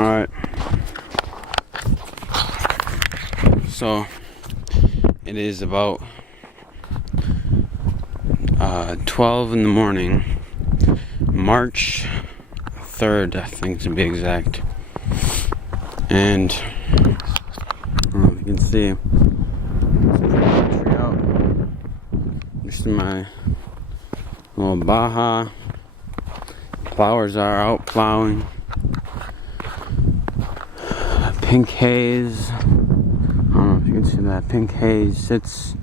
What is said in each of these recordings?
Alright. So, it is about 12 in the morning, March 3rd, I think, to be exact. And, I don't know if you can see, it's pretty wintry out. Just in my little Baja. Plowers are out plowing. Pink haze. I don't know if you can see that. Pink haze sits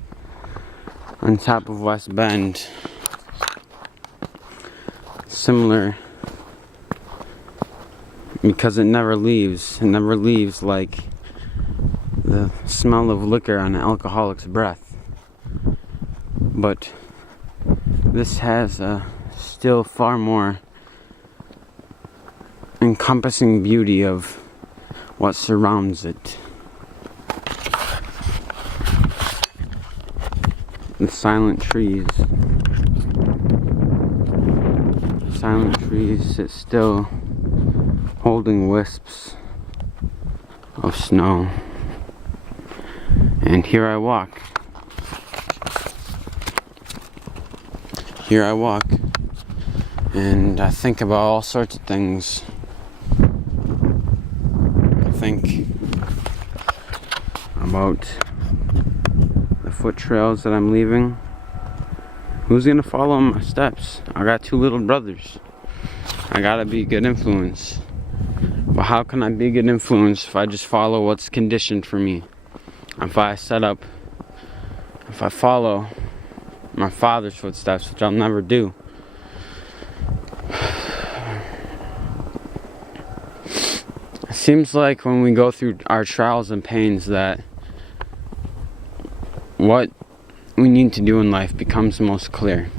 on top of West Bend. Similar because it never leaves. It never leaves like the smell of liquor on an alcoholic's breath. But this has a still far more encompassing beauty of what surrounds it. The silent trees. Silent trees sit still, holding wisps of snow. And here I walk. Here I walk. And I think about all sorts of things. I think about the foot trails that I'm leaving. Who's gonna follow my steps? I got 2 little brothers. I gotta be a good influence. But how can I be a good influence if I just follow what's conditioned for me? If I follow my father's footsteps, which I'll never do. It seems like when we go through our trials and pains that what we need to do in life becomes most clear.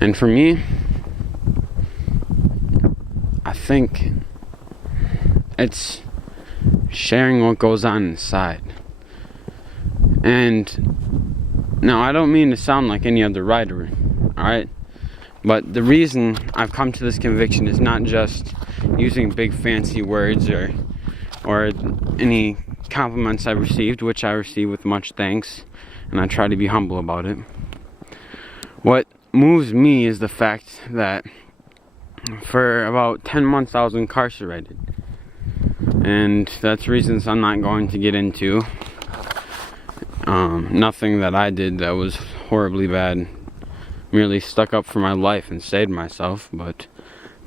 And for me, I think it's sharing what goes on inside. And now I don't mean to sound like any other writer, alright? But the reason I've come to this conviction is not just using big fancy words or any compliments I've received, which I receive with much thanks, and I try to be humble about it. What moves me is the fact that for about 10 months I was incarcerated. And that's reasons I'm not going to get into. Nothing that I did that was horribly bad. Merely stuck up for my life and saved myself. But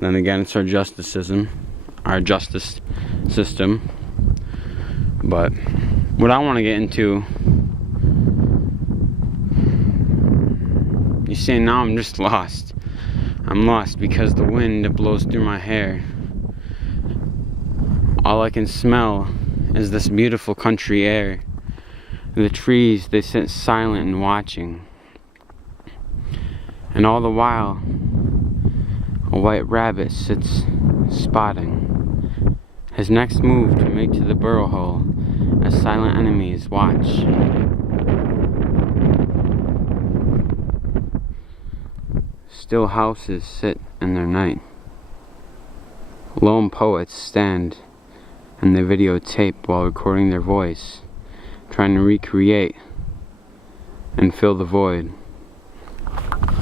then again, it's our justice system. But what I want to get into, you see, now I'm just lost. I'm lost because the wind blows through my hair. All I can smell is this beautiful country air. The trees, they sit silent and watching. And all the while, a white rabbit sits spotting his next move to make to the burrow hole as silent enemies watch. Still houses sit in their night. Lone poets stand and they videotape while recording their voice, trying to recreate and fill the void.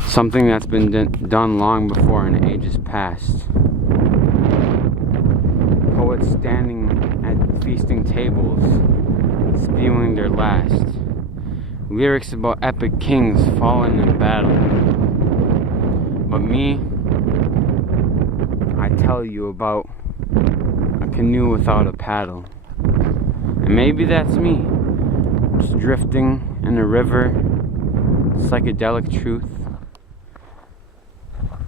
Something that's been done long before in ages past. Poets standing at feasting tables, spewing their last. Lyrics about epic kings fallen in battle. But me, I tell you about a canoe without a paddle. And maybe that's me, just drifting in a river, psychedelic truth.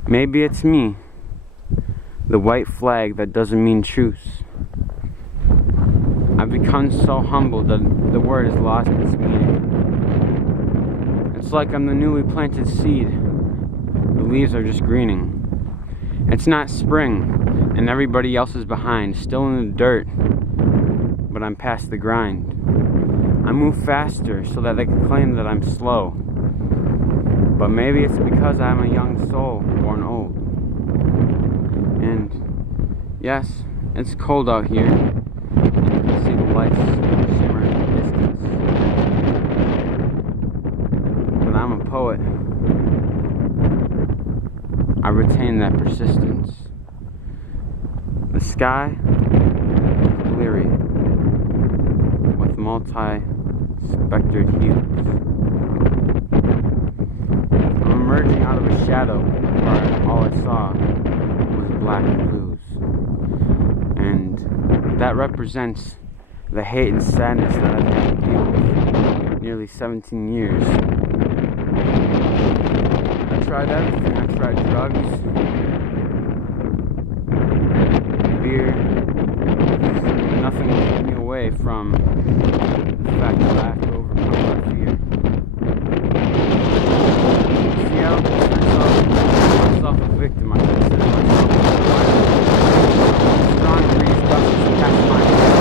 Maybe it's me, the white flag that doesn't mean truce. I've become so humble that the word has lost its meaning. It's like I'm the newly planted seed. The leaves are just greening. It's not spring, and everybody else is behind, still in the dirt, but I'm past the grind. I move faster so that they can claim that I'm slow. But maybe it's because I'm a young soul born old. And yes, It's cold out here. You can see the lights shimmer in the distance. But I'm a poet. I retain that persistence. The sky is bleary with multi-spectred hues. I'm emerging out of a shadow where all I saw was black and blues. And that represents the hate and sadness that I've had to deal with nearly 17 years. I tried everything. I tried drugs, beer. Nothing will keep me away from the fact that I have to overcome my fear. See, I don't consider myself a victim. I consider myself a survivor. Strong breeze gushes past my head.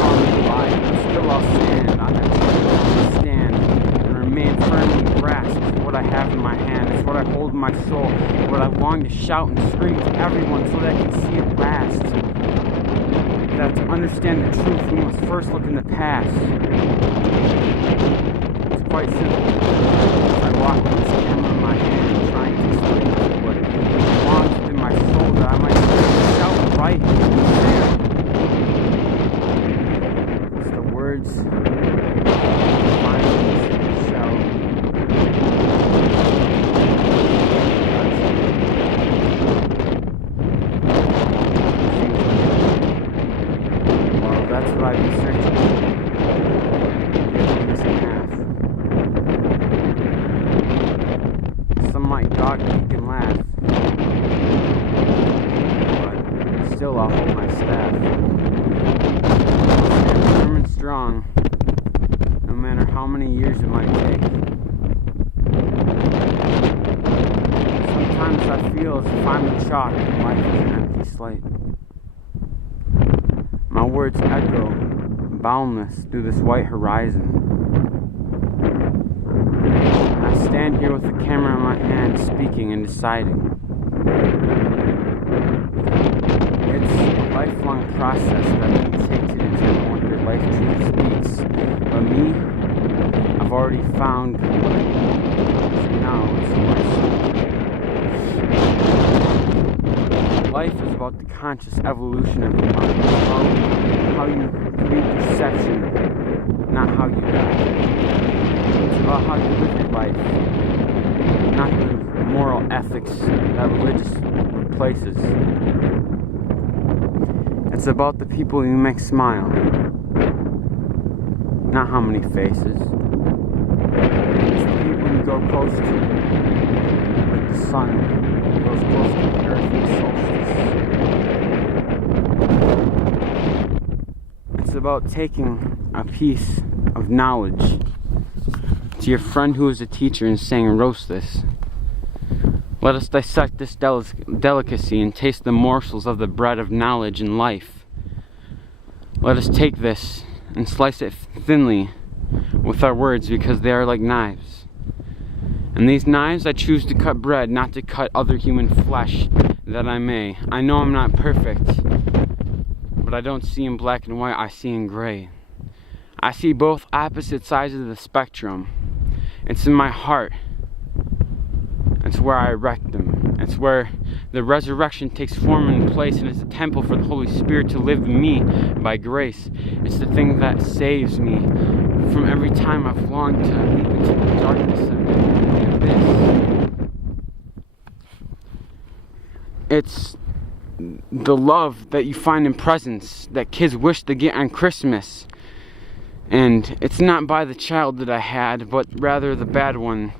Call me alive, but still I'll stand. I have to stand and remain firmly grasped what I have in my hand. It's what I hold in my soul, what I long to shout and scream to everyone so that I can see it last. That to understand the truth, we must first look in the past. It's quite simple. As I walk with this camera in my hand, trying to explain what belongs within my soul, that I might shout right there. It's the words that's what I've been searching for. The missing half. Some might dog me and laugh, but still I'll hold my staff. I'll stand firm and strong, no matter how many years it might take. Sometimes I feel as if I'm the chalk and life is an empty slate. My words echo boundless through this white horizon. I stand here with the camera in my hand, speaking and deciding. It's a lifelong process that we take to determine what your life truly speaks. But me, I've already found, so now it's yours. Life is about the conscious evolution of the mind. How you create perception, not how you die. It's about how you live your life, not the moral ethics that religious replaces. It's about the people you make smile, not how many faces. It's the people you go close to, like the sun goes close to the earth in the solstice. It's about taking a piece of knowledge to your friend who is a teacher and saying, roast this. Let us dissect this delicacy and taste the morsels of the bread of knowledge and life. Let us take this and slice it thinly with our words, because they are like knives. And these knives I choose to cut bread, not to cut other human flesh, that I may. I know I'm not perfect, but I don't see in black and white, I see in gray. I see both opposite sides of the spectrum. It's in my heart. It's where I erect them. It's where the resurrection takes form and place, and it's a temple for the Holy Spirit to live in me by grace. It's the thing that saves me from every time I've longed to leap into the darkness of the abyss. It's the love that you find in presents that kids wish to get on Christmas. And it's not by the child that I had, but rather the bad one